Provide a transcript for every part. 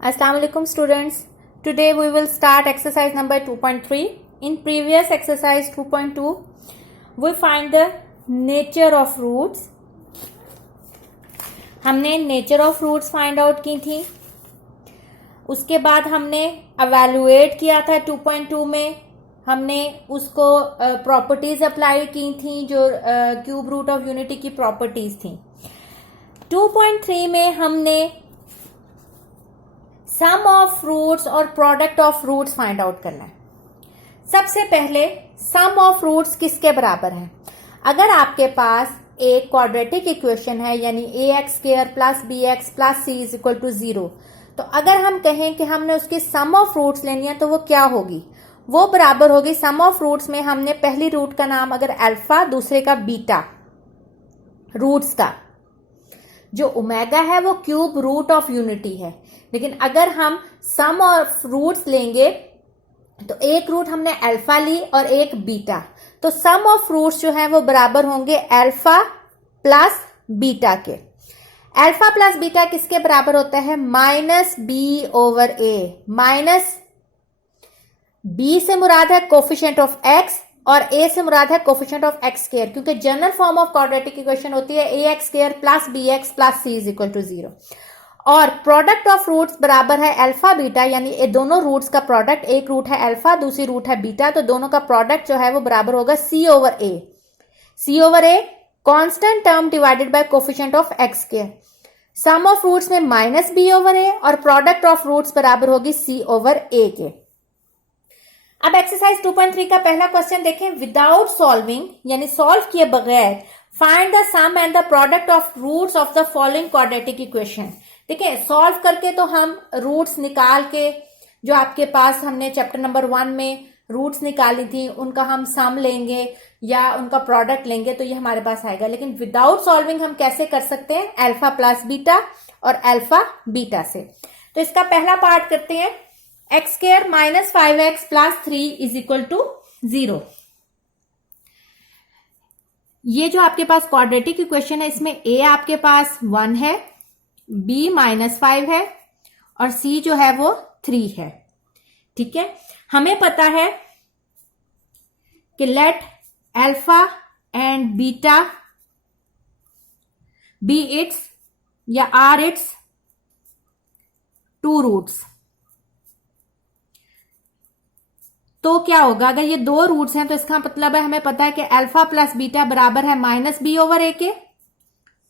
Assalamu alaikum students. Today we will start exercise number 2.3. In previous exercise 2.2 we find the nature of roots. हमने nature of roots find out की थी. उसके बाद हमने evaluate किया था 2.2 में. हमने उसको प्रॉपर्टीज अप्लाई की थी जो क्यूब रूट ऑफ यूनिटी की प्रॉपर्टीज थी. 2.3 में हमने सम ऑफ रूट्स और product of roots find out करना है. सबसे पहले सम ऑफ रूट्स किसके बराबर है. अगर आपके पास एक क्वाड्रेटिक इक्वेशन है यानी ax square plus bx plus c is equal to 0, तो अगर हम कहें कि हमने उसकी सम ऑफ रूट्स लेनी है तो वो क्या होगी. वो बराबर होगी सम ऑफ रूट्स में हमने पहली रूट का नाम अगर अल्फा, दूसरे का बीटा, रूट्स का जो ओमेगा है वो क्यूब रूट ऑफ यूनिटी है. लेकिन अगर हम सम ऑफ रूट्स लेंगे तो एक रूट हमने अल्फा ली और एक बीटा, तो सम ऑफ रूट्स जो है वो बराबर होंगे अल्फा प्लस बीटा के. अल्फा प्लस बीटा किसके बराबर होता है. Minus b over a. Minus B से मुराद है कोफिशिएंट ऑफ एक्स और ए से मुराद है कोफिशिएंट ऑफ एक्स स्क्वायर, क्योंकि general form of quadratic equation होती है a x square plus b x plus c is equal to 0. और प्रोडक्ट ऑफ रूट्स बराबर है अल्फा बीटा, यानी ये दोनों रूट्स का प्रोडक्ट, एक रूट है अल्फा दूसरी रूट है बीटा, तो दोनों का प्रोडक्ट जो है वो बराबर होगा c over a. C over a constant term divided by coefficient of x square. Sum of roots में माइनस बी ओवर ए और प्रोडक्ट ऑफ रूट्स बराबर होगी सी ओवर ए के. अब एक्सरसाइज 2.3 का पहला क्वेश्चन देखें. विदाउट सॉल्विंग यानी सॉल्व किए बगैर find the sum and the product of roots of the following quadratic equation. देखिए सॉल्व करके तो हम रूट्स निकाल के जो आपके पास हमने चैप्टर नंबर 1 में रूट्स निकाली थी उनका हम सम लेंगे या उनका प्रोडक्ट लेंगे तो ये हमारे पास आएगा. लेकिन विदाउट सॉल्विंग हम कैसे कर सकते हैं. अल्फा प्लस बीटा और अल्फा बीटा से. तो इसका पहला पार्ट करते हैं. X square minus 5x plus 3 is equal to 0. ये जो आपके पास क्वाड्रेटिक इक्वेशन है इसमें a आपके पास 1 है, b माइनस 5 है और c जो है वो 3 है. ठीक है. हमें पता है कि let alpha and beta be its या आर इट्स टू रूट्स. तो क्या होगा अगर ये दो रूट्स हैं तो इसका मतलब है हमें पता है कि अल्फा प्लस बीटा बराबर है माइनस बी ओवर ए के,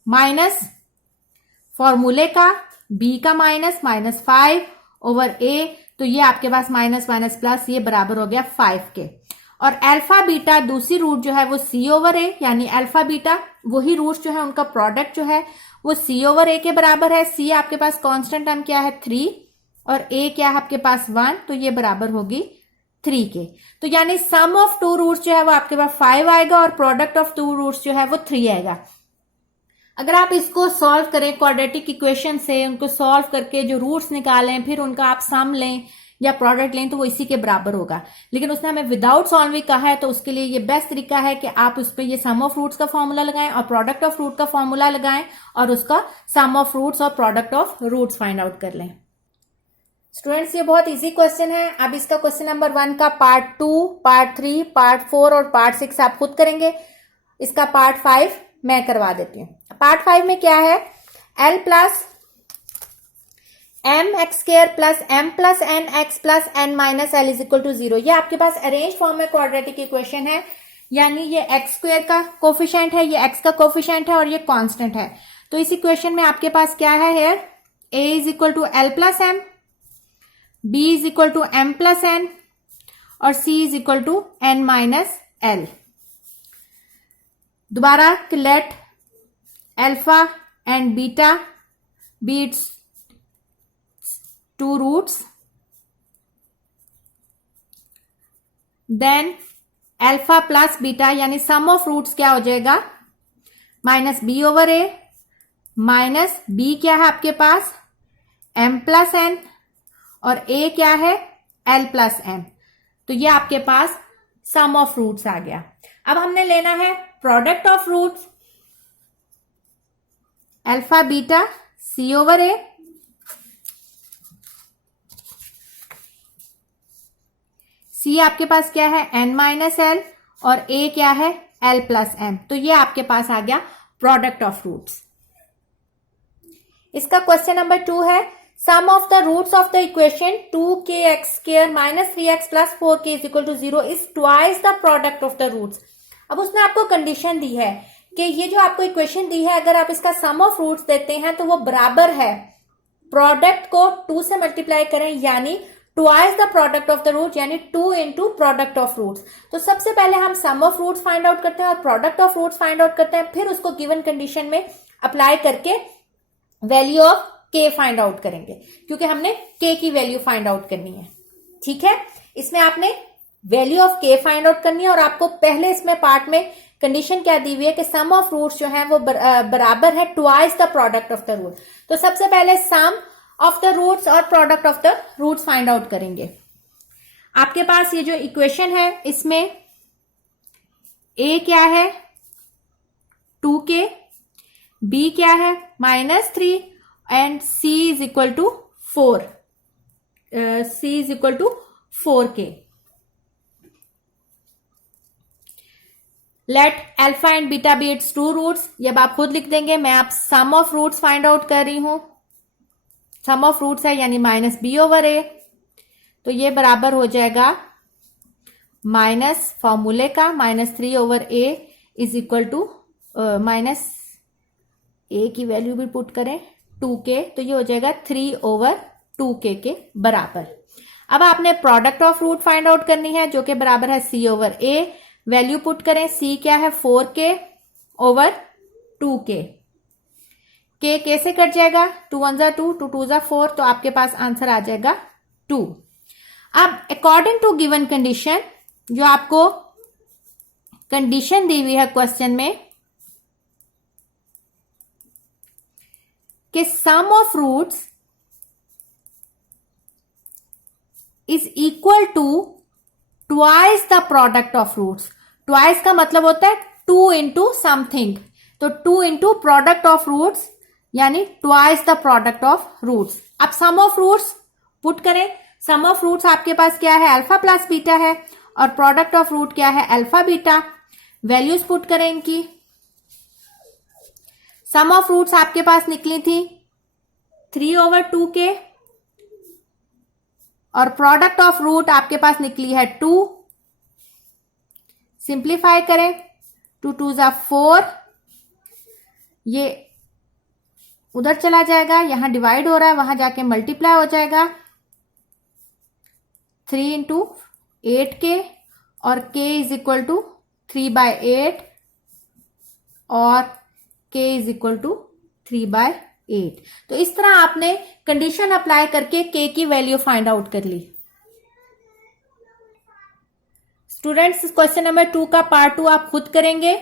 माइनस फॉर्मूले का b का माइनस माइनस 5 ओवर a, तो ये आपके पास माइनस माइनस प्लस ये बराबर हो गया 5 के. और अल्फा बीटा दूसरी रूट जो है वो c ओवर a, यानी अल्फा बीटा वही रूट जो है उनका प्रोडक्ट जो है वो c ओवर a के बराबर है. c आपके पास कांस्टेंट टर्म क्या है 3 और a क्या है आपके पास 1, तो ये बराबर होगी 3 के. तो यानी सम ऑफ टू रूट्स जो है वो आपके पास 5 आएगा और प्रोडक्ट ऑफ टू रूट्स जो है वो 3 आएगा. अगर आप इसको सॉल्व करें क्वाड्रेटिक इक्वेशन से, उनको सॉल्व करके जो रूट्स निकालें फिर उनका आप सम लें या प्रोडक्ट लें तो वो इसी के बराबर होगा. लेकिन उसने हमें विदाउट सॉल्विंग कहा है तो उसके लिए ये बेस्ट तरीका है कि आप उस पर ये सम ऑफ रूट्स का फॉर्मूला लगाएं और प्रोडक्ट ऑफ रूट का फॉर्मूला लगाएं और उसका सम ऑफ रूट्स और product of roots find out कर लें. स्टूडेंट्स ये बहुत इजी क्वेश्चन है. अब इसका क्वेश्चन नंबर 1 का पार्ट 2, पार्ट 3, पार्ट 4 और पार्ट 6 आप खुद करेंगे. इसका पार्ट 5 मैं करवा देती हूँ. पार्ट 5 में क्या है. l plus m x square plus m plus n x plus n minus l is equal to 0. ये आपके पास अरेंज फॉर्म में क्वाड्रेटिक इक्वेशन है, यानी ये एक्स स्क्वायर का कोफिशिएंट है, ये एक्स का कोफिशिएंट है और ये कांस्टेंट है. तो इस इक्वेशन में आपके पास क्या है here. a is equal to l plus m, b is equal to m plus n और c is equal to n minus l. दोबारा let alpha and beta be its two roots, then alpha plus beta यानी sum of roots क्या हो जाएगा minus b over a minus b क्या है आपके पास एम प्लस एन और a क्या है l प्लस एम. तो ये आपके पास सम ऑफ रूट्स आ गया. अब हमने लेना है product of roots. Alpha beta c over a c आपके पास क्या है n माइनस एल और ए क्या है l प्लस एम। तो ये आपके पास आ गया प्रोडक्ट ऑफ रूट्स। इसका क्वेश्चन नंबर 2 है sum of the roots of the equation 2kx square minus 3x plus 4k is equal to 0 is twice the product of the roots. अब उसने आपको कंडीशन दी है कि ये जो आपको इक्वेशन दी है अगर आप इसका सम ऑफ रूट्स देते हैं तो वो बराबर है, प्रोडक्ट को 2 से मल्टीप्लाई करें यानी twice the product of the root यानी 2 इंटू प्रोडक्ट ऑफ रूट्स। तो सबसे पहले हम sum of roots find out करते हैं और product of roots find out करते हैं, फिर उसको गिवन कंडीशन में अप्लाई करके value of k find out करेंगे क्योंकि हमने के की वैल्यू फाइंड आउट करनी है। ठीक है, इसमें आपने value of k find out करनी है और आपको पहले इसमें पार्ट में कंडीशन क्या दी हुई है कि सम ऑफ रूट्स जो है वो बराबर है twice the product of the root. तो सबसे पहले सम ऑफ द रूट्स और product of the roots find out करेंगे। आपके पास ये जो इक्वेशन है इसमें ए क्या है 2k, बी क्या है -3 and c is equal to 4, c is equal to 4k। Let alpha and beta be its two roots. ये आप खुद लिख देंगे, मैं आप sum of roots find out कर रही हूं। सम ऑफ रूट्स है यानी -b/a, तो ये बराबर हो जाएगा माइनस फॉर्मूले का -3/a is equal to minus a की वैल्यू भी पुट करें 2k, तो ये हो जाएगा 3/2k के बराबर। अब आपने product of root find out करनी है जो कि बराबर है c/a। वैल्यू पुट करें, c क्या है 4k/2k, k कैसे कट जाएगा 2 1 2 2 2 4, तो आपके पास आंसर आ जाएगा 2। अब अकॉर्डिंग टू गिवन कंडीशन, जो आपको कंडीशन दी हुई है क्वेश्चन में कि sum of roots is equal to twice the product of roots. Twice का मतलब होता है 2 इंटू समथिंग, तो 2 इंटू प्रोडक्ट ऑफ रूट्स यानी twice the product of roots. अब सम ऑफ रूट्स पुट करें, सम ऑफ रूट्स आपके पास क्या है अल्फा प्लस बीटा है और प्रोडक्ट ऑफ रूट क्या है अल्फा बीटा। वैल्यूज पुट करें इनकी, सम ऑफ रूट्स आपके पास निकली थी 3/2k और प्रोडक्ट ऑफ रूट आपके पास निकली है 2। सिंप्लीफाई करें, 2 2 4, ये उधर चला जाएगा, यहां डिवाइड हो रहा है वहां जाके मल्टीप्लाई हो जाएगा 3 इंटू 8k और k इज इक्वल टू 3/8 और k इज इक्वल टू 3/8। तो इस तरह आपने कंडीशन अप्लाई करके k की वैल्यू फाइंड आउट कर ली। स्टूडेंट्स क्वेश्चन नंबर 2 का पार्ट 2 आप खुद करेंगे।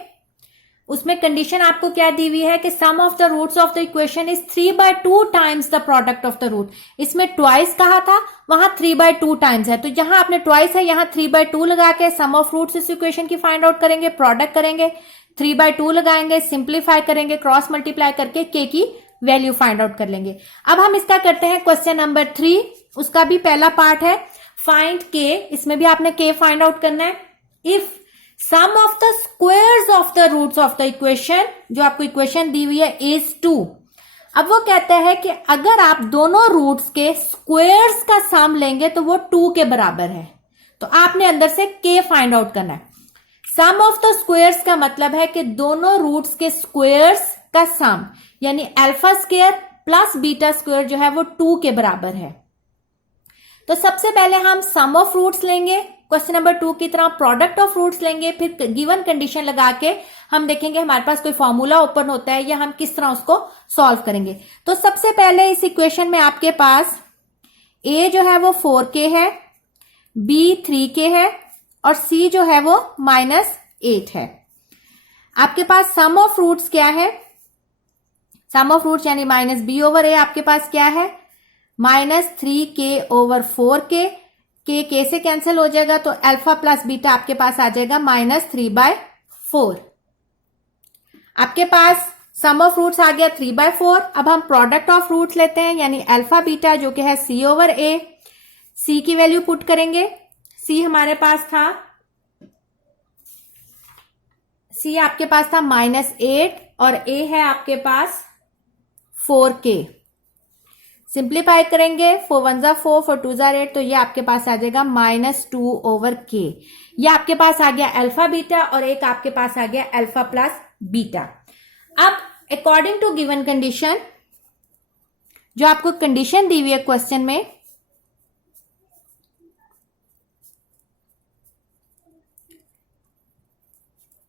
उसमें कंडीशन आपको क्या दी हुई है कि sum of the roots of the equation is 3/2 times the product of the root. इसमें ट्वाइस कहा था, वहां 3/2 टाइम्स है, तो जहां आपने ट्वाइस है यहां 3/2 लगा के सम ऑफ रूट्स इस इक्वेशन की फाइंड आउट करेंगे, प्रोडक्ट करेंगे, 3/2 लगाएंगे, सिंप्लीफाई करेंगे, क्रॉस मल्टीप्लाई करके k की वैल्यू फाइंड आउट कर लेंगे। अब हम इसका करते हैं क्वेश्चन नंबर 3, उसका भी पहला पार्ट है फाइंड k। इसमें भी आपने k फाइंड आउट करना है। If sum of the squares of the roots of the equation, जो आपको इक्वेशन दी हुई है इज 2। अब वो कहते हैं कि अगर आप दोनों रूट्स के स्क्वायर्स का सम लेंगे तो वो 2 के बराबर है, तो आपने अंदर से k फाइंड आउट करना है। सम ऑफ द स्क्वायर्स का मतलब है कि दोनों रूट्स के स्क्वायर्स का सम यानी alpha square plus beta square जो है वो 2 के बराबर है। तो सबसे पहले हम सम ऑफ रूट्स लेंगे, क्वेश्चन नंबर 2 की तरह प्रोडक्ट ऑफ रूट्स लेंगे, फिर गिवन कंडीशन लगा के हम देखेंगे हमारे पास कोई फॉर्मूला ओपन होता है या हम किस तरह उसको सॉल्व करेंगे। तो सबसे पहले इस इक्वेशन में आपके पास a जो है वो 4k है, b 3k है और c जो है वो -8 है। आपके पास सम ऑफ रूट्स क्या है, सम ऑफ रूट्स यानी -b/a आपके पास क्या है -3k/4k, k से कैंसिल हो जाएगा तो अल्फा प्लस बीटा आपके पास आ जाएगा -3/4। आपके पास सम ऑफ रूट्स आ गया 3/4। अब हम प्रोडक्ट ऑफ रूट्स लेते हैं यानी अल्फा बीटा जो कि है c/a। c की वैल्यू पुट करेंगे, सी हमारे पास था, सी आपके पास था -8 और ए है आपके पास 4k। सिंप्लीफाई करेंगे, 4 1 जा 4, 4 2 जा 8, तो ये आपके पास आ जाएगा -2/k। ये आपके पास आ गया अल्फा बीटा और एक आपके पास आ गया अल्फा प्लस बीटा। अब अकॉर्डिंग टू गिवन कंडीशन, जो आपको कंडीशन दी हुई है क्वेश्चन में,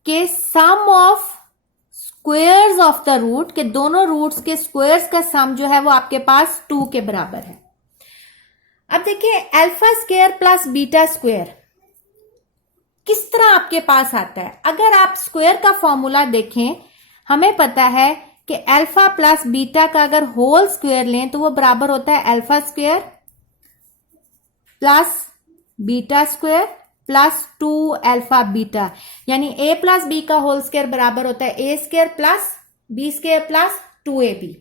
के sum of squares of the root, के दोनों रूट्स के स्क्वायर्स का सम जो है वो आपके पास 2 के बराबर है। अब देखिए alpha square plus beta square किस तरह आपके पास आता है। अगर आप स्क्वायर का फॉर्मूला देखें, हमें पता है कि अल्फा प्लस बीटा का अगर होल स्क्वायर लें तो वो बराबर होता है alpha square plus beta square plus 2 alpha beta, यानी a प्लस बी का होल स्क्वायर बराबर होता है a square plus b square plus 2ab।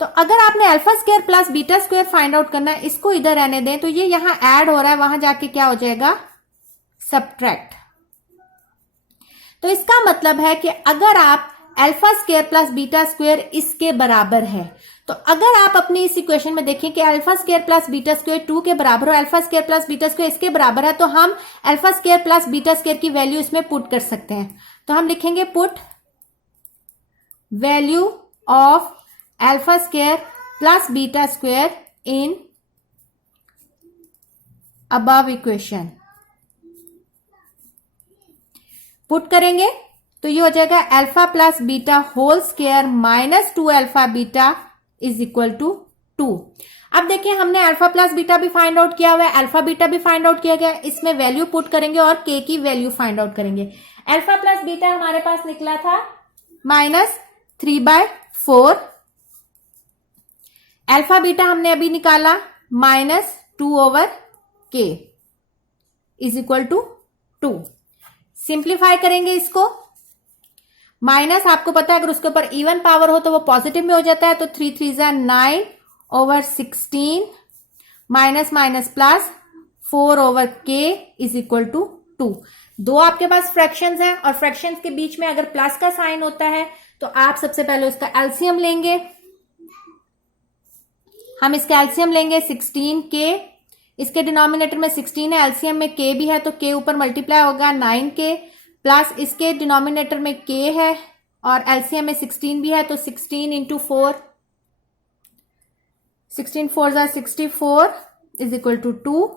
तो अगर आपने alpha square plus beta square find out करना है, इसको इधर रहने दें, तो ये यहां ऐड हो रहा है, वहां जाके क्या हो जाएगा, सब्ट्रैक्ट। तो इसका मतलब है कि अगर आप alpha square plus beta square इसके बराबर है, तो अगर आप अपनी इस इक्वेशन में देखें कि alpha square plus beta square 2 के बराबर हो, alpha square plus beta square इसके बराबर है, तो हम alpha square plus beta square की वैल्यू इसमें पुट कर सकते हैं। तो हम लिखेंगे put value of alpha square plus beta square in above equation. Put करेंगे तो ये हो जाएगा alpha plus beta whole square minus 2 alpha beta is equal to 2। अब देखिए हमने अल्फा प्लस बीटा भी फाइंड आउट किया हुआ है, अल्फा बीटा भी फाइंड आउट किया गया, इसमें वैल्यू पुट करेंगे और के की वैल्यू फाइंड आउट करेंगे। अल्फा प्लस बीटा हमारे पास निकला था -3/4, अल्फा बीटा हमने अभी निकाला -2/k is equal to 2। Simplify करेंगे इसको, माइनस आपको पता है अगर उसके ऊपर इवन पावर हो तो वो पॉजिटिव में हो जाता है, तो 3 3 जा 9/16 minus minus plus 4/k is equal to 2। दो आपके पास फ्रैक्शंस हैं और फ्रैक्शंस के बीच में अगर प्लस का साइन होता है तो आप सबसे पहले उसका एलसीएम लेंगे। हम इसका एलसीएम लेंगे 16k, इसके डिनोमिनेटर में 16 है, एलसीएम में k भी है, तो k ऊपर मल्टीप्लाई होगा 9k प्लस इसके डिनोमिनेटर में k है और एलसीएम में 16 भी है, तो 16 इंटू 4, 16 4 जा 64 इज इक्वल टू 2।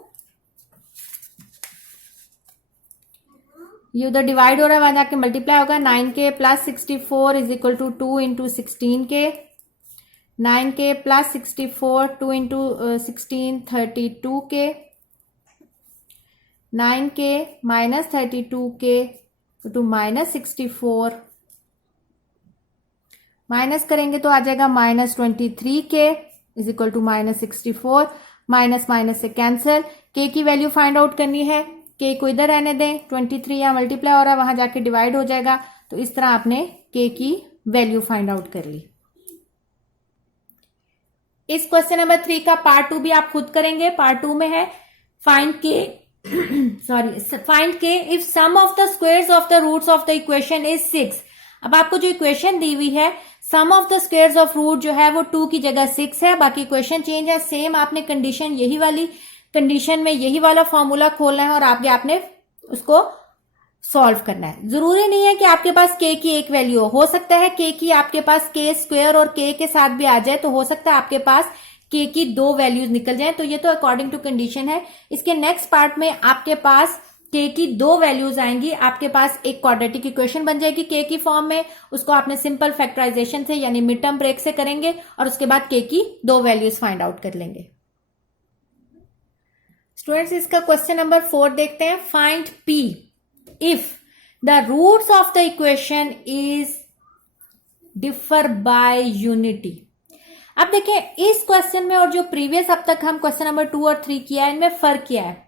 ये उधर डिवाइड हो रहा है, वहां जाके मल्टीप्लाई होगा, 9k plus 64 is equal to 2 into 16k, 9k plus 64 2 into 16 32k, 9k minus 32k to -64, minus करेंगे तो आ जाएगा -23k is equal to -64, minus minus से कैंसिल, k की वैल्यू फाइंड आउट करनी है, k को इधर रहने दें, 23 यहाँ मल्टीप्लाई हो रहा है, वहां जाके डिवाइड हो जाएगा, तो इस तरह आपने k की वैल्यू फाइंड आउट कर ली। इस क्वेश्चन नंबर 3 का पार्ट 2 भी आप खुद करेंगे। पार्ट 2 में है find k if sum of the squares of the roots of the equation is 6। अब आपको जो इक्वेशन दी हुई है, sum of the squares of root जो है वो 2 की जगह 6 है, बाकी इक्वेशन चेंज है। सेम आपने कंडीशन यही वाली कंडीशन में यही वाला फॉर्मूला खोलना है और आगे आपने उसको सॉल्व करना है। जरूरी नहीं है कि आपके पास k की एक वैल्यू हो सकता है k की आपके पास k स्क्वायर और k के साथ भी आ जाए, तो हो सकता है आपके पास k की 2 वैल्यूज निकल जाएं, तो ये तो अकॉर्डिंग टू कंडीशन है। इसके नेक्स्ट पार्ट में आपके पास k की 2 वैल्यूज आएंगी, आपके पास एक क्वाड्रेटिक इक्वेशन बन जाएगी k की फॉर्म में, उसको आपने सिंपल फैक्टराइजेशन से यानी मिड टर्म ब्रेक से करेंगे और उसके बाद k की 2 वैल्यूज फाइंड आउट कर लेंगे। स्टूडेंट्स इसका क्वेश्चन नंबर 4 देखते हैं। Find p if the roots of the equation is differ by unity. अब देखें इस क्वेश्चन में और जो प्रीवियस अब तक हम क्वेश्चन नंबर 2 और 3 किया है, इनमें फर्क क्या है।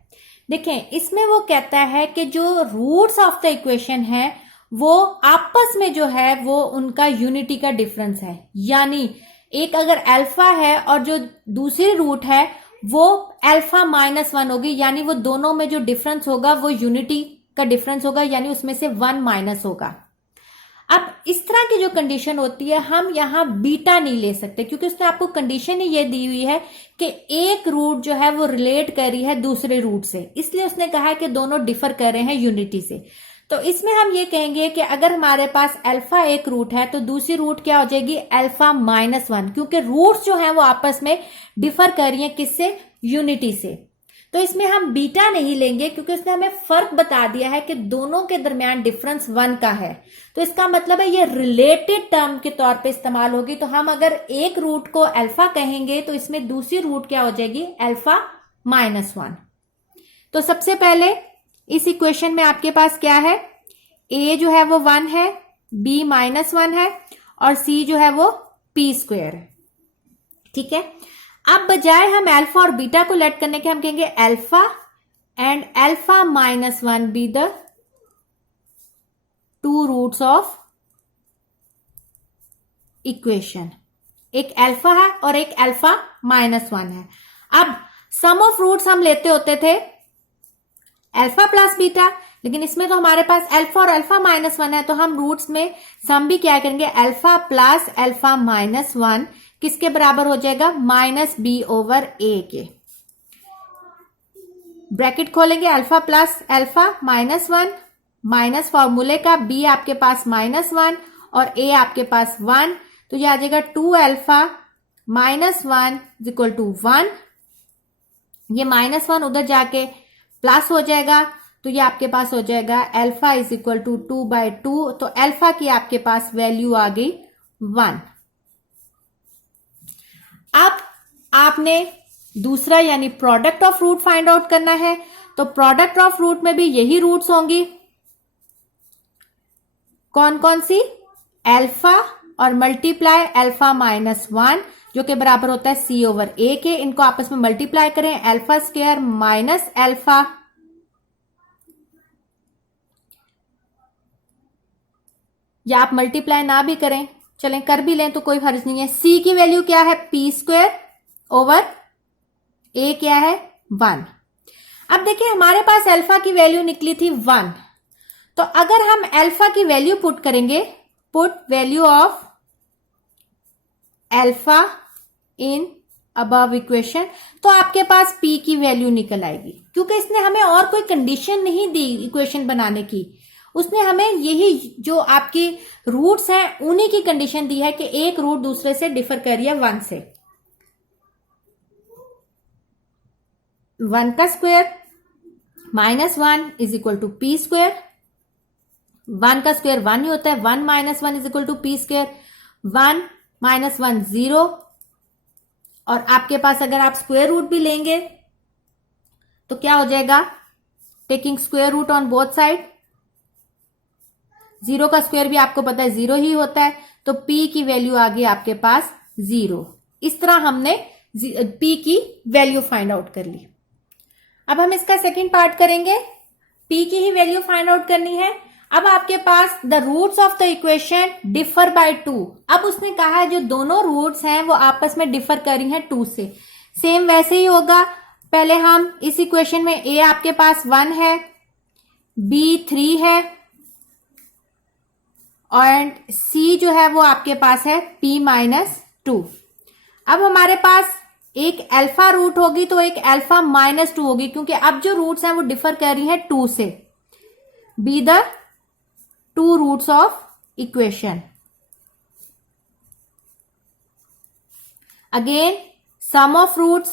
देखें इसमें वो कहता है कि जो रूट्स ऑफ द इक्वेशन है वो आपस में जो है वो उनका यूनिटी का डिफरेंस है, यानी एक अगर अल्फा है और जो दूसरी रूट है वो अल्फा -1 होगी, यानी वो दोनों में जो डिफरेंस होगा वो यूनिटी का डिफरेंस होगा, यानी उसमें से 1 माइनस होगा। अब इस तरह की जो कंडीशन होती है, हम यहां बीटा नहीं ले सकते, क्योंकि उसने आपको कंडीशन ही ये दी हुई है कि एक रूट जो है वो रिलेट कर रही है दूसरे रूट से, इसलिए उसने कहा है कि दोनों डिफर कर रहे हैं यूनिटी से। तो इसमें हम ये कहेंगे कि अगर हमारे पास अल्फा एक रूट है तो दूसरी रूट क्या हो जाएगी, अल्फा -1, क्योंकि रूट्स जो हैं वो आपस में डिफर कर रही हैं किससे, यूनिटी से। तो इसमें हम बीटा नहीं लेंगे, क्योंकि उसने हमें फर्क बता दिया है कि दोनों के दरमियान डिफरेंस 1 का है। तो इसका मतलब है ये रिलेटेड टर्म के तौर पे इस्तेमाल होगी। तो हम अगर एक रूट को अल्फा कहेंगे तो इसमें दूसरी रूट क्या हो जाएगी, अल्फा -1। तो सबसे पहले इस इक्वेशन में आपके पास क्या है, a जो है वो 1 है, b -1 है और c जो है वो p² है। ठीक है, अब बजाय हम अल्फा और बीटा को लेट करने के हम कहेंगे alpha and alpha -1 be the two roots of equation. एक अल्फा है और एक अल्फा -1 है। अब सम ऑफ रूट्स हम लेते होते थे अल्फा प्लस बीटा, लेकिन इसमें तो हमारे पास अल्फा और अल्फा -1 है, तो हम रूट्स में सम भी क्या करेंगे, अल्फा प्लस अल्फा -1 किसके बराबर हो जाएगा, -b/a के। ब्रैकेट खोलेंगे, अल्फा प्लस अल्फा -1 माइनस फॉर्मूले का b आपके पास -1 और a आपके पास 1, तो ये आ जाएगा 2 अल्फा -1 इक्वल टू 1। ये -1 उधर जाके प्लस हो जाएगा, तो ये आपके पास हो जाएगा अल्फा इज इक्वल टू 2/2। तो अल्फा की आपके पास वैल्यू आ गई 1। अब आपने दूसरा यानी product of root find out करना है। तो प्रोडक्ट ऑफ रूट में भी यही रूट्स होंगी, कौन कौन सी, अल्फा और मल्टीप्लाई अल्फा -1 जो कि बराबर होता है c/a के। इनको आपस में मल्टीप्लाई करें, अल्फा स्क्वायर माइनस अल्फा, या आप मल्टीप्लाई ना भी करें, चलें कर भी लें तो कोई हर्ज नहीं है। c की वैल्यू क्या है, p² a क्या है 1। अब देखिए हमारे पास अल्फा की वैल्यू निकली थी 1, तो अगर हम अल्फा की वैल्यू पुट करेंगे, put value of alpha in above equation, तो आपके पास p की वैल्यू निकल आएगी, क्योंकि इसने हमें और कोई कंडीशन नहीं दी इक्वेशन बनाने की। उसने हमें यही जो आपकी रूट्स हैं उन्हीं की कंडीशन दी है कि एक रूट दूसरे से डिफर कर रही है 1 से। 1 का square -1 is equal to p²। 1 का स्क्वायर 1 ही होता है, 1 - 1 इज इक्वल टू p²। 1 - 1 0, और आपके पास अगर आप स्क्वायर रूट भी लेंगे तो क्या हो जाएगा, taking square root on both side. 0 का स्क्वायर भी आपको पता है 0 ही होता है, तो p की वैल्यू आ गई आपके पास 0। इस तरह हमने p की वैल्यू फाइंड आउट कर ली। अब हम इसका सेकंड पार्ट करेंगे, p की ही वैल्यू फाइंड आउट करनी है। अब आपके पास the roots of the equation differ by 2। अब उसने कहा है जो दोनों रूट्स हैं वो आपस में डिफर कर रही हैं 2 से। सेम वैसे ही होगा, पहले हम इस इक्वेशन में a आपके पास 1 है, b 3 है और c जो है वो आपके पास है p -2। अब हमारे पास एक अल्फा रूट होगी तो एक अल्फा -2 होगी, क्योंकि अब जो रूट्स हैं वो डिफर कर रही हैं 2 से। Be the two roots of equation. Again sum of roots,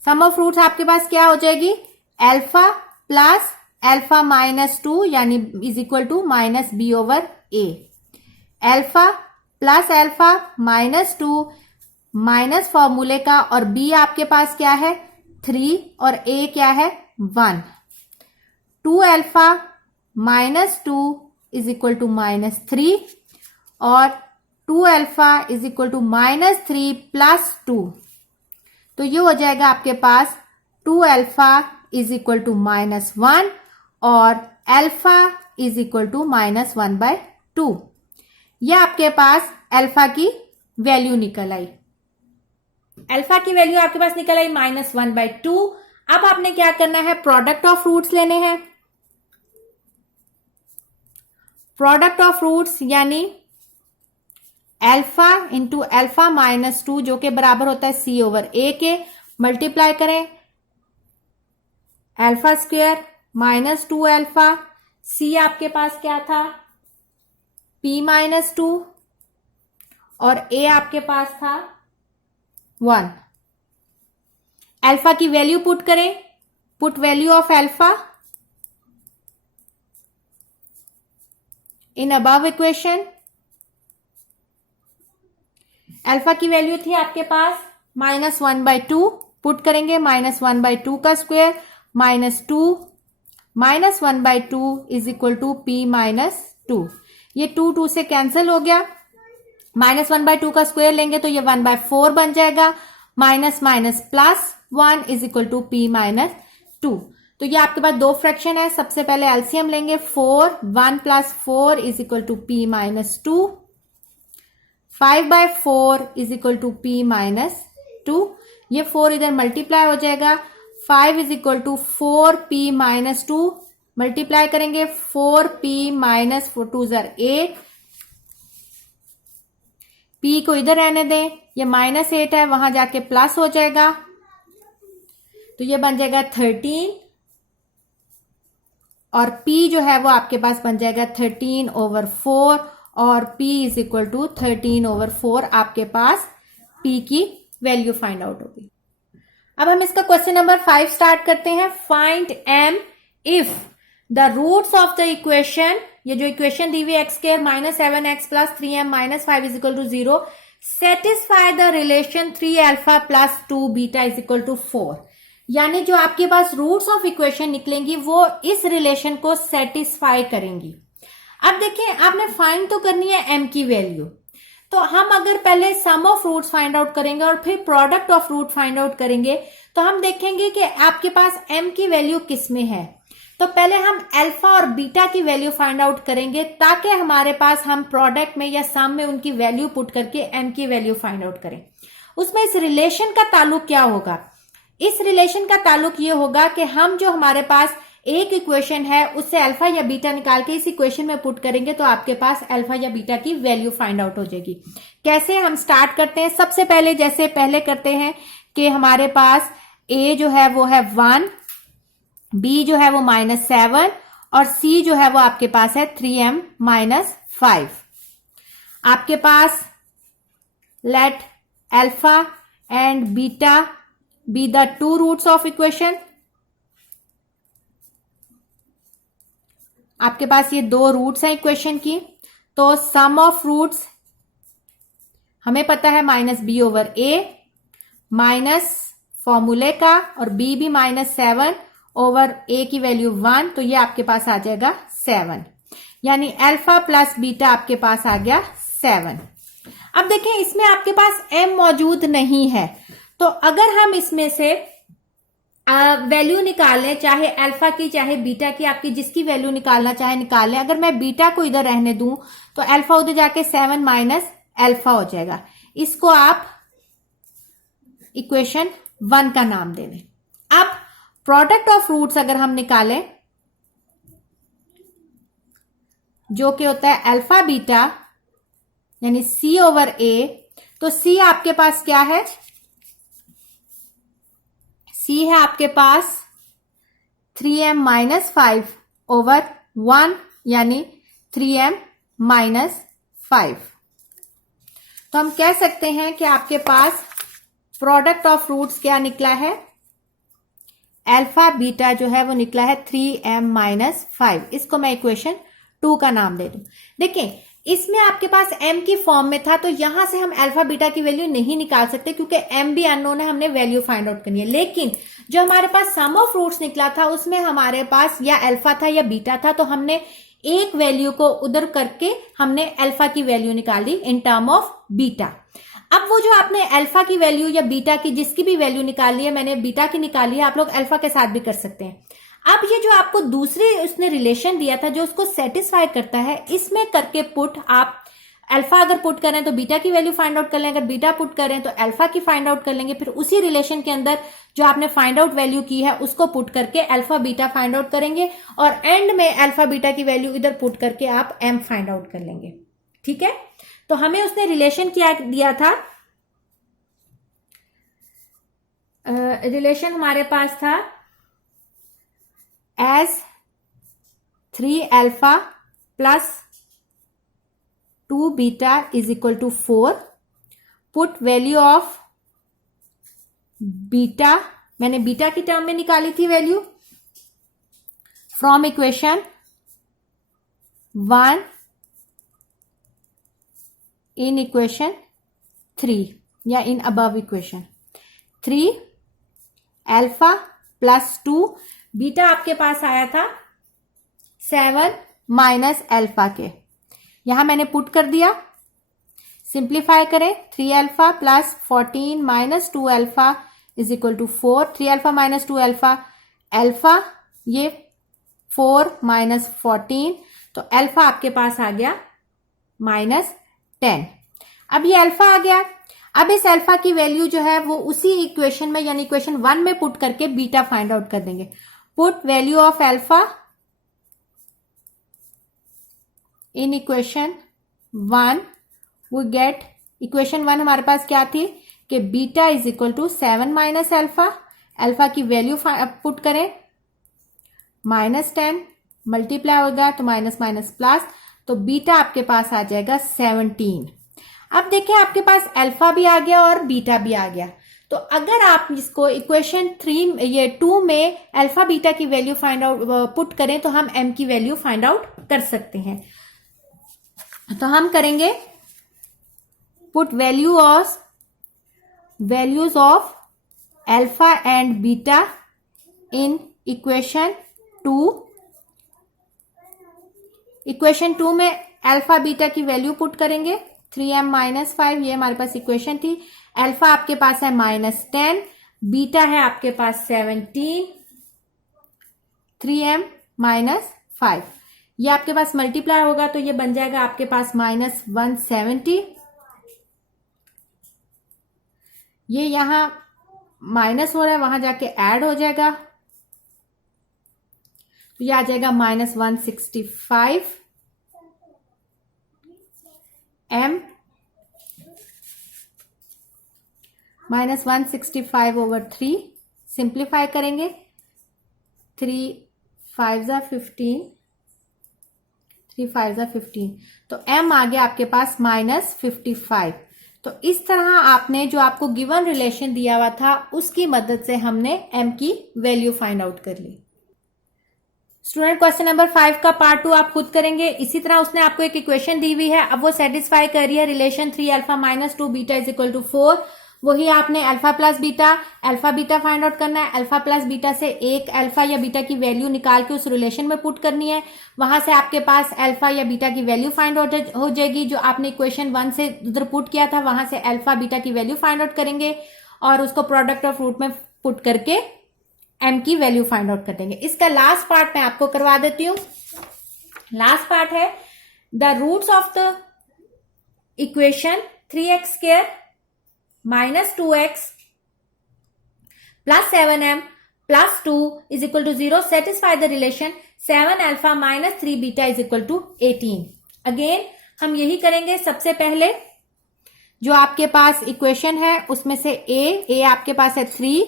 sum of roots आपके पास क्या हो जाएगी, अल्फा प्लस अल्फा -2 यानी is equal to -b/a। Alpha plus alpha -2 minus फॉर्मूले का, और b आपके पास क्या है 3 और a क्या है 1। 2 अल्फा -2 इज इक्वल टू -3 और 2 alpha is equal to -3 plus 2, तो ये हो जाएगा आपके पास 2 अल्फा इज इक्वल टू -1 और अल्फा इज इक्वल टू -1/2। ये आपके पास अल्फा की वैल्यू निकल आई। अल्फा की वैल्यू आपके पास निकल आई -1/2। अब आपने क्या करना है, प्रोडक्ट ऑफ रूट्स लेने हैं। प्रोडक्ट ऑफ रूट्स यानी अल्फा इंटू अल्फा -2 जो कि बराबर होता है C/A के, मल्टीप्लाई करें अल्फा स्क्वायर -2 अल्फा, C आपके पास क्या था P-2 और A आपके पास था 1। अल्फा की वैल्यू पुट करें, put value of alpha in above equation. Alpha की वैल्यू थी आपके पास -1/2, पुट करेंगे -1/2 का square -2 -1/2 is equal to P-2। ये 2 से कैंसिल हो गया, -1/2 का स्क्वायर लेंगे तो ये 1/4 बन जाएगा, minus minus plus 1 is equal to P-2। तो ये आपके पास दो फ्रैक्शन है, सबसे पहले एलसीएम लेंगे 4, 1 + 4 is equal to P-2, 5/4 is equal to P-2। ये 4 इधर मल्टीप्लाई हो जाएगा, 5 is equal to 4P-2, multiply करेंगे 4P-4 2 8, P को इधर रहने दें, ये -8 है वहां जाके प्लस हो जाएगा, तो ये बन जाएगा 13 और P जो है वो आपके पास बन जाएगा 13/4 और P इज इक्वल टू 13/4 आपके पास P की वैल्यू फाइंड आउट होगी। अब हम इसका क्वेश्चन नंबर 5 स्टार्ट करते हैं। Find M if the roots of the equation, ये जो इक्वेशन दी हुई x² -7x + 3m - 5 is equal to 0 satisfy the relation 3α + 2β is equal to 4। यानी जो आपके पास रूट्स ऑफ इक्वेशन निकलेंगी वो इस रिलेशन को सेटिस्फाई करेंगी। अब देखिए आपने फाइंड तो करनी है m की वैल्यू, तो हम अगर पहले sum of roots find out करेंगे और फिर product of root find out करेंगे तो हम देखेंगे कि आपके पास m की वैल्यू किस में है। तो पहले हम अल्फा और बीटा की वैल्यू फाइंड आउट करेंगे ताकि हमारे पास हम प्रोडक्ट में या सम में उनकी वैल्यू पुट करके m की वैल्यू फाइंड आउट करें। उसमें इस रिलेशन का ताल्लुक क्या होगा, इस रिलेशन का ताल्लुक ये होगा कि हम जो हमारे पास एक इक्वेशन है उससे अल्फा या बीटा निकाल के इस इक्वेशन में पुट करेंगे तो आपके पास अल्फा या बीटा की वैल्यू फाइंड आउट हो जाएगी। कैसे हम स्टार्ट करते हैं, सबसे पहले जैसे पहले करते हैं कि हमारे पास a जो है वो है 1, b जो है वो -7 और c जो है वो आपके पास है 3m - 5। आपके पास let alpha and beta be the two roots of equation. आपके पास ये दो रूट्स हैं इक्वेशन की, तो सम ऑफ रूट्स हमें पता है -b/a माइनस फॉर्मूले का और b भी -7/a की वैल्यू 1, तो ये आपके पास आ जाएगा 7, यानी अल्फा प्लस बीटा आपके पास आ गया 7। अब देखें इसमें आपके पास m मौजूद नहीं है, तो अगर हम इसमें से वैल्यू निकाल लें, चाहे अल्फा की चाहे बीटा की, आपकी जिसकी वैल्यू निकालना चाहे निकाल लें। अगर मैं बीटा को इधर रहने दूं तो अल्फा उधर जाके 7 माइनस अल्फा हो जाएगा। इसको आप इक्वेशन 1 का नाम दे दें। अब प्रोडक्ट ऑफ रूट्स अगर हम निकालें जो कि होता है अल्फा बीटा यानी C/A, तो C आपके पास क्या है, C है आपके पास 3m - 5/1 यानी 3m - 5। तो हम कह सकते हैं कि आपके पास प्रोडक्ट ऑफ रूट्स क्या निकला है, अल्फा बीटा जो है वो निकला है 3m - 5। इसको मैं इक्वेशन 2 का नाम दे दूं। देखिए इसमें आपके पास m की फॉर्म में था, तो यहां से हम अल्फा बीटा की वैल्यू नहीं निकाल सकते क्योंकि m भी अननोन है, हमने वैल्यू फाइंड आउट करनी है। लेकिन जो हमारे पास सम ऑफ रूट्स निकला था उसमें हमारे पास या अल्फा था या बीटा था, तो हमने एक वैल्यू को उधर करके हमने अल्फा की वैल्यू निकाली इन टर्म ऑफ बीटा। अब वो जो आपने अल्फा की वैल्यू या बीटा की जिसकी भी वैल्यू निकाली है, मैंने बीटा की निकाली है, आप लोग अल्फा के साथ भी कर सकते हैं। अब ये जो आपको दूसरी उसने रिलेशन दिया था जो उसको सेटिस्फाई करता है, इसमें करके पुट आप अल्फा अगर पुट करें तो बीटा की वैल्यू फाइंड आउट कर लेंगे, अगर बीटा पुट करें तो अल्फा की फाइंड आउट कर लेंगे, फिर उसी रिलेशन के अंदर जो आपने फाइंड आउट वैल्यू की है उसको पुट करके अल्फा बीटा फाइंड आउट करेंगे और एंड में अल्फा बीटा की वैल्यू इधर पुट करके आप एम फाइंड आउट कर लेंगे। ठीक है, तो हमें उसने रिलेशन क्या दिया था, रिलेशन हमारे पास था as 3 alpha plus 2 beta is equal to 4, put value of beta, मैंने बीटा की टर्म में निकाली थी value, from equation 1 in equation 3 या in above equation 3 alpha plus 2, beta आपके पास आया था 7 माइनस अल्फा के, यहां मैंने पुट कर दिया, सिंप्लीफाई करें 3 alpha plus 14 minus 2 alpha is equal to 4, 3 alpha minus 2 alpha, alpha ये 4 माइनस 14, तो अल्फा आपके पास आ गया -10। अब ये अल्फा आ गया, अब इस अल्फा की वैल्यू जो है वो उसी इक्वेशन में यानी इक्वेशन 1 में पुट करके बीटा फाइंड आउट कर देंगे। Put value of alpha in equation 1, वो गेट इक्वेशन 1 हमारे पास क्या थी कि beta is equal to 7 minus alpha, alpha की वैल्यू पुट करें -10, मल्टीप्लाई होगा तो माइनस माइनस प्लस, तो बीटा आपके पास आ जाएगा 17। अब देखिए आपके पास अल्फा भी आ गया और बीटा भी आ गया, तो अगर आप इसको इक्वेशन 3 ये 2 में अल्फा बीटा की वैल्यू फाइंड आउट पुट करें तो हम एम की वैल्यू फाइंड आउट कर सकते हैं। तो हम करेंगे put values of alpha and beta in equation 2। Equation 2 में अल्फा बीटा की वैल्यू पुट करेंगे 3m माइनस 5, ये हमारे पास इक्वेशन थी, अल्फा आपके पास है -10, बीटा है आपके पास 17, 3m माइनस 5, ये आपके पास मल्टीप्लाई होगा तो ये बन जाएगा आपके पास -170, ये यहां माइनस हो रहा है वहां जाके ऐड हो जाएगा, तो ये आ जाएगा -165 m -165/3, सिंप्लीफाई करेंगे 3 5 15, 3 5 15, तो m आ गया आपके पास -55। तो इस तरह आपने जो आपको गिवन रिलेशन दिया हुआ था उसकी मदद से हमने m की वैल्यू फाइंड आउट कर ली। स्टूडेंट क्वेश्चन नंबर 5 का पार्ट 2 आप खुद करेंगे। इसी तरह उसने आपको एक इक्वेशन दी हुई है, अब वो सेटिस्फाई कर रही है relation 3 alpha minus 2 beta is equal to 4, वही आपने अल्फा बीटा फाइंड आउट करना है। अल्फा प्लस बीटा से एक अल्फा या बीटा की वैल्यू निकाल के उस रिलेशन में पुट करनी है, वहां से आपके पास अल्फा या बीटा की वैल्यू फाइंड आउट हो जाएगी। जो आपने इक्वेशन 1 से उधर पुट किया था वहां से अल्फा बीटा की वैल्यू फाइंड आउट करेंगे और उसको प्रोडक्ट ऑफ रूट में पुट करके m की वैल्यू फाइंड आउट कर देंगे। इसका लास्ट पार्ट मैं आपको करवा देती हूं। लास्ट पार्ट है the roots of the equation 3x square minus 2x plus 7m plus 2 is equal to 0 satisfy the relation 7 alpha minus 3 beta is equal to 18। Again हम यही करेंगे। सबसे पहले जो आपके पास इक्वेशन है उसमें से a आपके पास है 3,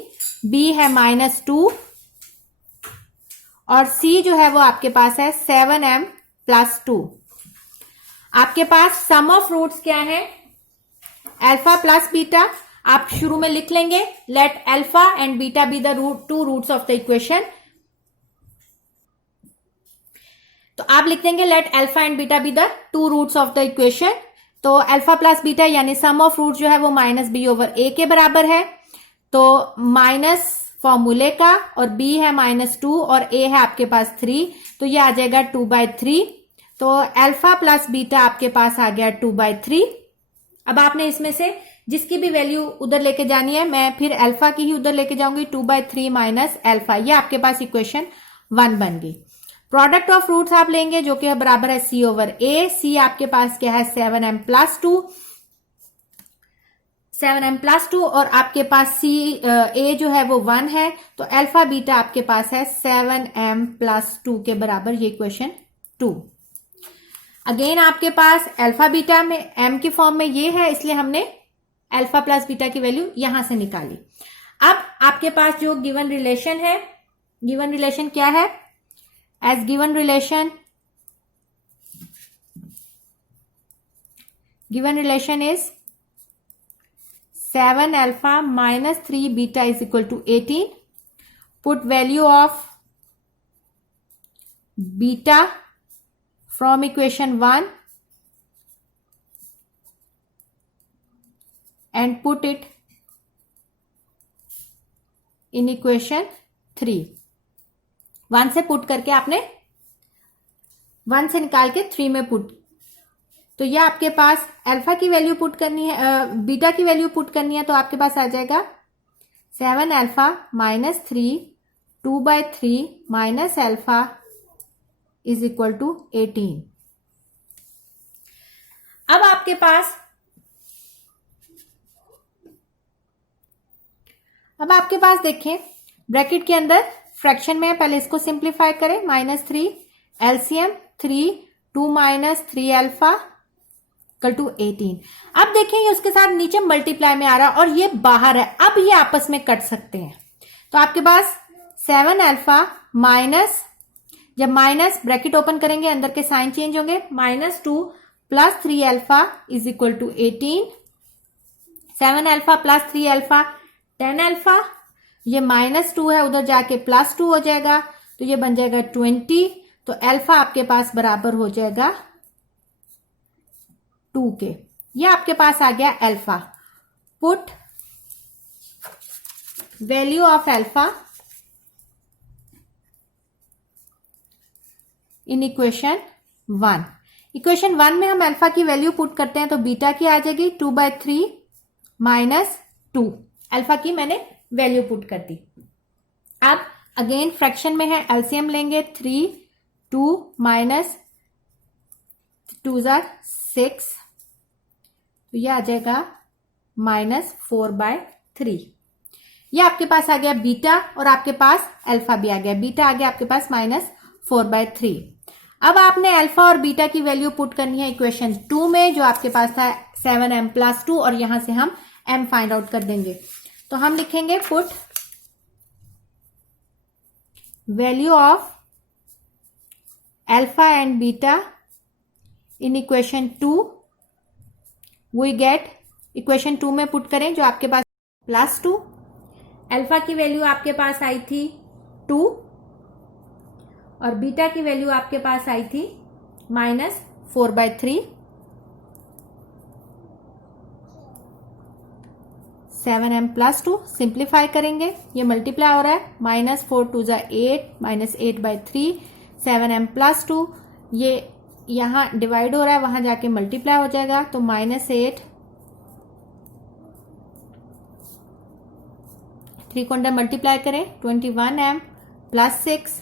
b है -2 और c जो है वो आपके पास है 7m प्लस 2। आपके पास सम ऑफ रूट्स क्या है, अल्फा प्लस बीटा। आप शुरू में लिख लेंगे let alpha and beta be the two roots of the equation, तो आप लिख देंगे let alpha and beta be the two roots of the equation. तो अल्फा प्लस बीटा यानी सम ऑफ रूट जो है वो -b/a के बराबर है, तो माइनस फॉर्मूले का और b है -2 और a है आपके पास 3, तो ये आ जाएगा 2/3। तो अल्फा प्लस बीटा आपके पास आ गया 2/3। अब आपने इसमें से जिसकी भी वैल्यू उधर लेके जानी है, मैं फिर अल्फा की ही उधर लेके जाऊंगी, 2/3 माइनस अल्फा, ये आपके पास इक्वेशन 1 बन गई। प्रोडक्ट ऑफ रूट्स आप लेंगे जो कि बराबर है सी ओवर ए। सी आपके पास क्या है 7m+2, 7m+2 और आपके पास सी ए जो है वो 1 है, तो अल्फा बीटा आपके पास है 7m+2 के बराबर, ये इक्वेशन 2। अगेन आपके पास अल्फा बीटा में एम की फॉर्म में ये है, इसलिए हमने अल्फा प्लस बीटा की वैल्यू यहां से निकाली। अब आपके पास जो गिवन रिलेशन है, गिवन रिलेशन क्या है? As given relation is 7 alpha minus 3 beta is equal to 18. Put value of beta from equation 1 and put it in equation 3. 1 से पुट करके आपने 1 से निकाल के 3 में पुट, तो ये आपके पास अल्फा की वैल्यू पुट करनी है, बीटा की वैल्यू पुट करनी है, तो आपके पास आ जाएगा 7 alpha minus 3 2/3 minus alpha is equal to 18। अब आपके पास देखें ब्रैकेट के अंदर फ्रैक्शन में है, पहले इसको सिंप्लीफाई करें। -3 LCM 3 2 minus 3 alpha equal to 18। अब देखें उसके साथ नीचे मल्टीप्लाई में आ रहा है और ये बाहर है, अब ये आपस में कट सकते हैं। तो आपके पास 7 alpha माइनस, जब माइनस ब्रैकेट ओपन करेंगे अंदर के साइन चेंज होंगे, -2 + 3 alpha is equal to 18। 7 alpha + 3 alpha 10 alpha, ये -2 है उधर जाके +2 हो जाएगा, तो ये बन जाएगा 20। तो अल्फा आपके पास बराबर हो जाएगा 2 के। ये आपके पास आ गया alpha. Put value of alpha in equation 1। Equation 1 में हम अल्फा की वैल्यू पुट करते हैं, तो बीटा की आ जाएगी 2/3 - 2। अल्फा की मैंने वैल्यू पुट कर दी। अब अगेन फ्रैक्शन में है, एलसीएम लेंगे 3 2 - 2 = 6, तो ये आ जाएगा -4/3। ये आपके पास आ गया बीटा और आपके पास अल्फा भी आ गया। बीटा आ गया आपके पास -4/3। अब आपने अल्फा और बीटा की वैल्यू पुट करनी है इक्वेशन 2 में, जो आपके पास था 7m+2, और यहां से हम m फाइंड आउट कर देंगे। तो हम लिखेंगे put value of alpha and beta in equation 2। We get, equation 2 में पुट करें जो आपके पास +2, अल्फा की वैल्यू आपके पास आई थी 2 और बीटा की वैल्यू आपके पास आई थी -4/3। 7m+2 सिंप्लीफाई करेंगे, ये मल्टीप्लाई हो रहा है, -4 2 = 8 -8/3। 7m+2 ये यहां डिवाइड हो रहा है, वहां जाके मल्टीप्लाई हो जाएगा, तो -8 3 को अंदर मल्टीप्लाई करें, 21m + 6।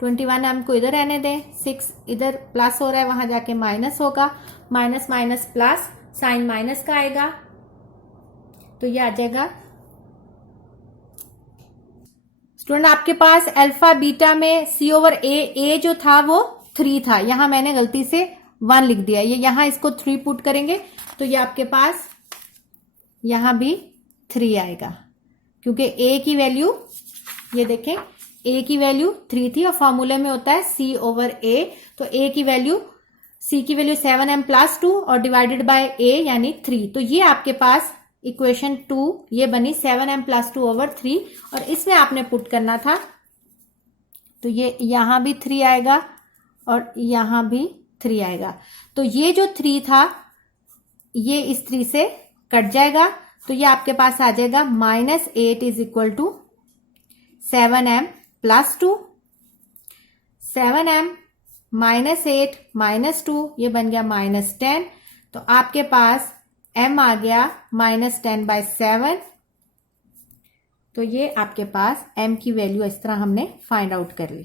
21m को इधर रहने दें, 6 इधर प्लस हो रहा है, वहां जाके माइनस होगा, minus minus plus, sign minus का आएगा, तो ये आ जाएगा। स्टूडेंट आपके पास अल्फा बीटा में C/A जो था वो 3 था, यहां मैंने गलती से 1 लिख दिया, ये यहां इसको 3 पुट करेंगे तो ये आपके पास यहां भी 3 आएगा, क्योंकि A की वैल्यू, ये देखें A की वैल्यू 3 थी और फॉर्मूले में होता है C/A, तो A की वैल्यू, C की वैल्यू 7m+2 और डिवाइडेड बाय A यानी 3, तो ये आपके पास इक्वेशन 2 ये बनी 7m+2/3 और इसमें आपने पुट करना था, तो ये यहां भी 3 आएगा और यहां भी 3 आएगा, तो ये जो 3 था ये इस 3 से कट जाएगा, तो ये आपके पास आ जाएगा -8 = 7m+2। 7m -8 -2 ये बन गया -10, तो आपके पास m आ गया -10/7, तो ये आपके पास m की वैल्यू इस तरह हमने फाइंड आउट कर ली।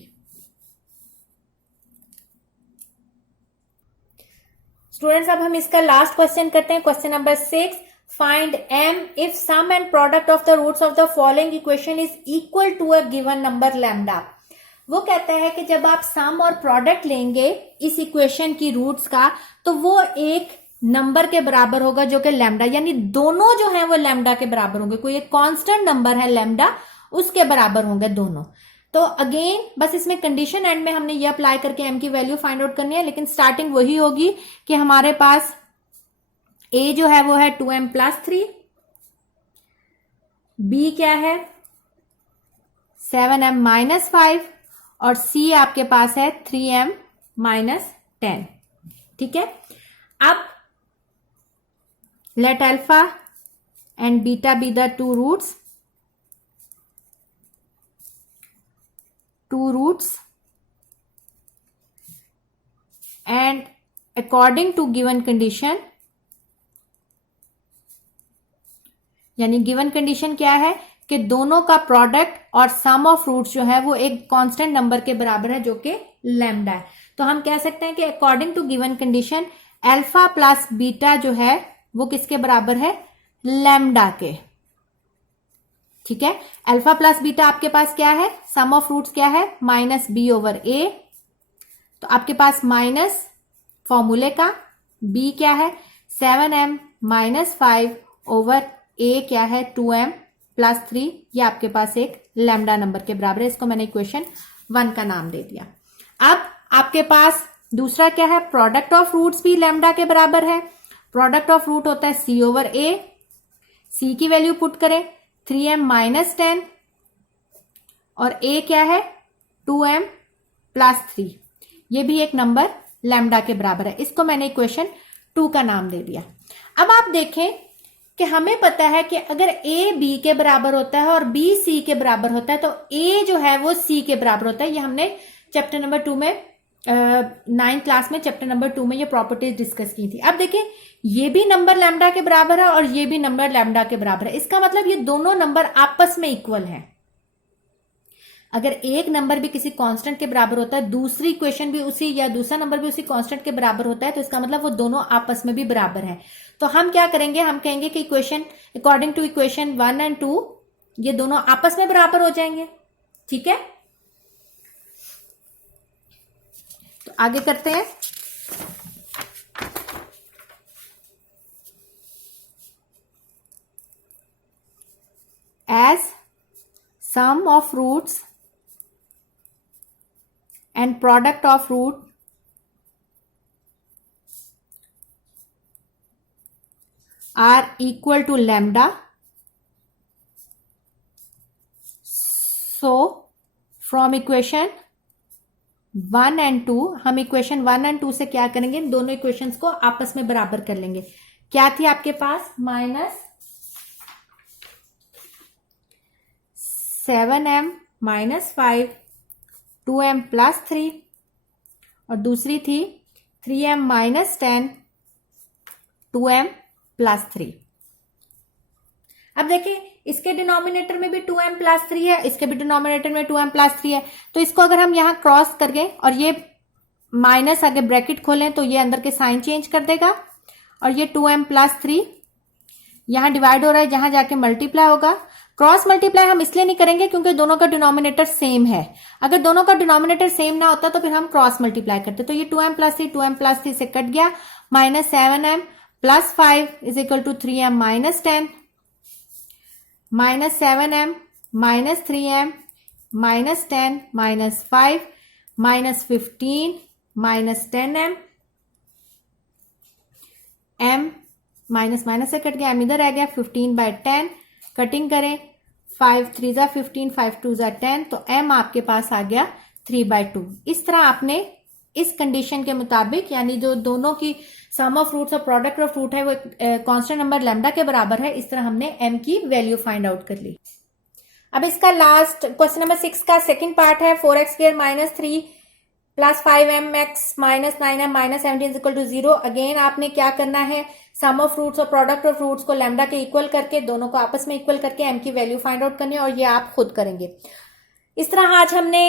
स्टूडेंट्स अब हम इसका लास्ट क्वेश्चन करते हैं, question number 6। Find m if sum and product of the roots of the following equation is equal to a given number lambda। वो कहता है कि जब आप सम और प्रोडक्ट लेंगे इस इक्वेशन की रूट्स का तो वो एक नंबर के बराबर होगा जो कि लैम्डा, यानी दोनों जो है वो लैम्डा के बराबर होंगे। कोई एक कांस्टेंट नंबर है लैम्डा, उसके बराबर होंगे दोनों। तो अगेन बस इसमें कंडीशन एंड में हमने ये अप्लाई करके m की वैल्यू फाइंड आउट करनी है, लेकिन स्टार्टिंग वही होगी कि हमारे पास a जो है वो है 2m प्लस 3, b क्या है 7m माइनस 5 और c आपके पास है 3m माइनस 10। ठीक है, अब let alpha and beta be the two roots and according to given condition, यानी गिवन कंडीशन क्या है कि दोनों का प्रोडक्ट और सम ऑफ रूट्स जो है वो एक कांस्टेंट नंबर के बराबर है जो कि लैम्डा है। तो हम कह सकते हैं कि according to given condition alpha plus beta जो है वो किसके बराबर है, लैम्डा के। ठीक है, अल्फा प्लस बीटा आपके पास क्या है, सम ऑफ रूट्स क्या है माइनस बी ओवर ए। तो आपके पास माइनस फॉर्मूले का b क्या है 7m माइनस 5 ओवर a क्या है 2m प्लस 3, ये आपके पास एक लैम्डा नंबर के बराबर है। इसको मैंने इक्वेशन 1 का नाम दे दिया। अब आपके पास दूसरा क्या है, प्रोडक्ट ऑफ रूट्स भी लैम्डा के बराबर है। प्रोडक्ट ऑफ रूट होता है c ओवर a, c की वैल्यू पुट करें 3m माइनस 10 और a क्या है 2m प्लस 3, ये भी एक नंबर लैम्डा के बराबर है। इसको मैंने इक्वेशन 2 का नाम दे दिया। अब आप देखें कि हमें पता है कि अगर a b के बराबर होता है और b c के बराबर होता है तो a जो है वो c के बराबर होता है। ये हमने चैप्टर नंबर 2 में 9th क्लास में चैप्टर नंबर 2 में ये प्रॉपर्टीज डिस्कस की थी। अब देखिए ये भी नंबर लैम्डा के बराबर है और ये भी नंबर लैम्डा के बराबर है। इसका मतलब ये दोनों नंबर आपस में इक्वल हैं। अगर एक नंबर भी किसी कांस्टेंट के बराबर होता है, दूसरी इक्वेशन भी उसी या दूसरा नंबर भी उसी कांस्टेंट के बराबर होता है, तो इसका मतलब वो दोनों आपस में भी बराबर हैं। तो हम क्या करेंगे, हम कहेंगे कि equation according to equation 1 and 2 ये दोनों आपस में बराबर हो जाएंगे। ठीक है, तो आगे करते हैं। As sum of roots and product of root are equal to lambda, so from equation 1 and 2 हम इक्वेशन 1 एंड 2 से क्या करेंगे, इन दोनों इक्वेशंस को आपस में बराबर कर लेंगे। क्या थी आपके पास minus 7m minus 5 2m plus 3 और दूसरी थी 3m माइनस 10 2m प्लस 3। अब देखिए इसके डिनोमिनेटर में भी 2m प्लस 3 है, इसके भी डिनोमिनेटर में 2m प्लस 3 है। तो इसको अगर हम यहां क्रॉस करके और ये माइनस आगे ब्रैकेट खोलें तो ये अंदर के साइन चेंज कर देगा और ये 2m प्लस 3 यहां डिवाइड हो रहा है, जहां जाके मल्टीप्लाई होगा। क्रॉस मल्टीप्लाई हम इसलिए नहीं करेंगे क्योंकि दोनों का डिनोमिनेटर सेम है। अगर दोनों का डिनोमिनेटर सेम ना होता तो फिर हम क्रॉस मल्टीप्लाई करते। तो ये 2m प्लस 3 से कट गया, minus 7m plus 5 is equal to 3m minus 10 minus 7m minus 3m minus 10 minus 5 minus 15 minus 10m m minus minus से कट गया, m इधर आ गया 15/10 कटिंग करें 5 3 जा 15 5 2 जा 10 तो m आपके पास आ गया 3/2। इस तरह आपने इस कंडीशन के मुताबिक यानी जो दोनों की सम ऑफ रूट्स और प्रोडक्ट ऑफ रूट है वो कांस्टेंट नंबर लैम्डा के बराबर है, इस तरह हमने m की वैल्यू फाइंड आउट कर ली। अब इसका लास्ट क्वेश्चन नंबर 6 का सेकंड पार्ट है 4x² minus 3 plus 5mx minus 9m minus 17 equal to 0। Again आपने क्या करना है, सम ऑफ रूट्स और प्रोडक्ट ऑफ रूट्स को लैम्डा के इक्वल करके दोनों को आपस में इक्वल करके m की वैल्यू फाइंड आउट करनी है और ये आप खुद करेंगे। इस तरह आज हमने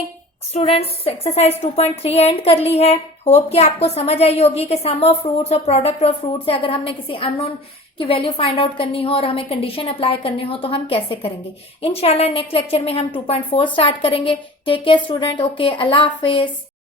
स्टूडेंट्स एक्सरसाइज 2.3 एंड कर ली है। होप कि आपको समझ आई होगी कि सम ऑफ फ्रूट्स और प्रोडक्ट ऑफ फ्रूट से अगर हमने किसी अननोन की वैल्यू फाइंड आउट करनी हो और हमें कंडीशन अप्लाई करनी हो तो हम कैसे करेंगे। इंशाल्लाह नेक्स्ट लेक्चर में हम 2.4 स्टार्ट करेंगे। Take care student. Okay, Allah हाफिज।